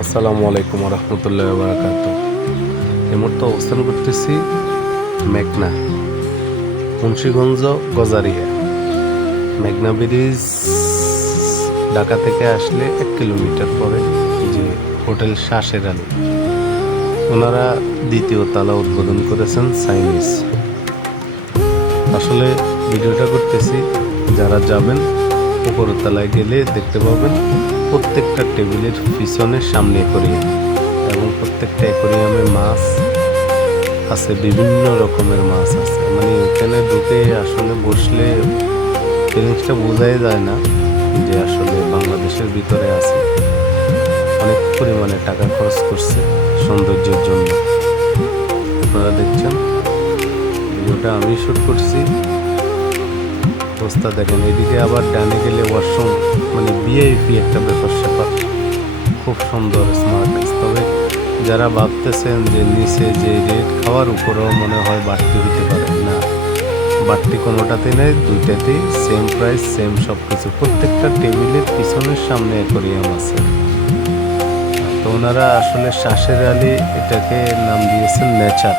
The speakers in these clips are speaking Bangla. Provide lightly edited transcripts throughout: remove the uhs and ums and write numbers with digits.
আসসালামু আলাইকুম রহমতুল্লাহ বারাকাত। এই মুহূর্তে অবস্থান করতেছি মেঘনা, মুন্সিগঞ্জ, গজারিয়া। মেঘনা ব্রিজ ঢাকা থেকে আসলে 1 কিলোমিটার পরে যে হোটেল শাহের আলী, ওনারা দ্বিতীয় তালা উদ্বোধন করেছেন চাইনিজ। আসলে ভিডিওটা করতেছি, যারা যাবেন উপরের তলায় গেলে দেখতে পাবেন প্রত্যেকটা টেবিলের পিছনে সামনে অ্যাকোরিয়াম, এবং প্রত্যেকটা অ্যাকোরিয়ামে মাছ আছে, বিভিন্ন রকমের মাছ আছে। মানে ওখানে ঢুকে আসলে বসলে ফিলিংসটা বোঝাই যায় না যে আসলে বাংলাদেশের ভিতরে আছে। অনেক পরিমাণে টাকা খরচ করছে সৌন্দর্যের জন্য। আপনারা দেখছেন ভিডিওটা আমি শ্যুট করছি, অবস্থা দেখেন। এদিকে আবার ডানে গেলে ওয়াশরুম, মানে ভিআইপি একটা ব্যাপার স্যাপার, খুব সুন্দর স্মার্ট। তবে যারা ভাবতেছেন যে নিচে যে রেট, খাওয়ার উপরেও মনে হয় বাড়তি হতে পারে, না, বাড়তি কোনোটাতে নেই, দুইটাতেই সেম প্রাইস, সেম সব কিছু। প্রত্যেকটা টেবিলের পিছনের সামনে অ্যাকোরিয়াম আছে। তো ওনারা আসলে শাহের আলী এটাকে নাম দিয়েছেন নেচার।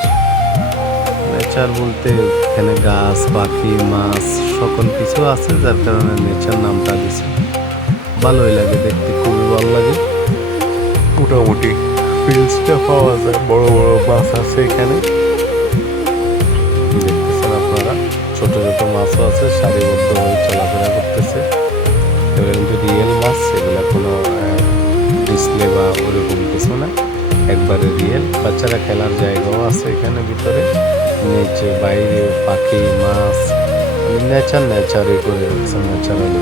নেচার বলতে এখানে গাছ, পাখি, মাছ সকল কিছু আছে, যার কারণে নেচার নামটা দিছে। ভালোই লাগে দেখতে, খুবই ভালো লাগে। মোটামুটি ফিলসটা পাওয়া যায়, বড় বড় মাছ আছে এখানে দেখতেছেন আপনারা। ছোট ছোট মাছও আছে, সারিবদ্ধ হয়ে চলাফেরা করতেছে। এগুলো কিন্তু রিয়েল মাছ, এগুলো কোনো ডিসপ্লে বা ওরকম কিছু না, একবারে রিয়েল। বাচ্চারা খেলার জায়গাও আছে এখানে ভিতরে, নিচে বাইরে পাখি, মাছ, নেচারই করে রাখছে ন্যাচারালি।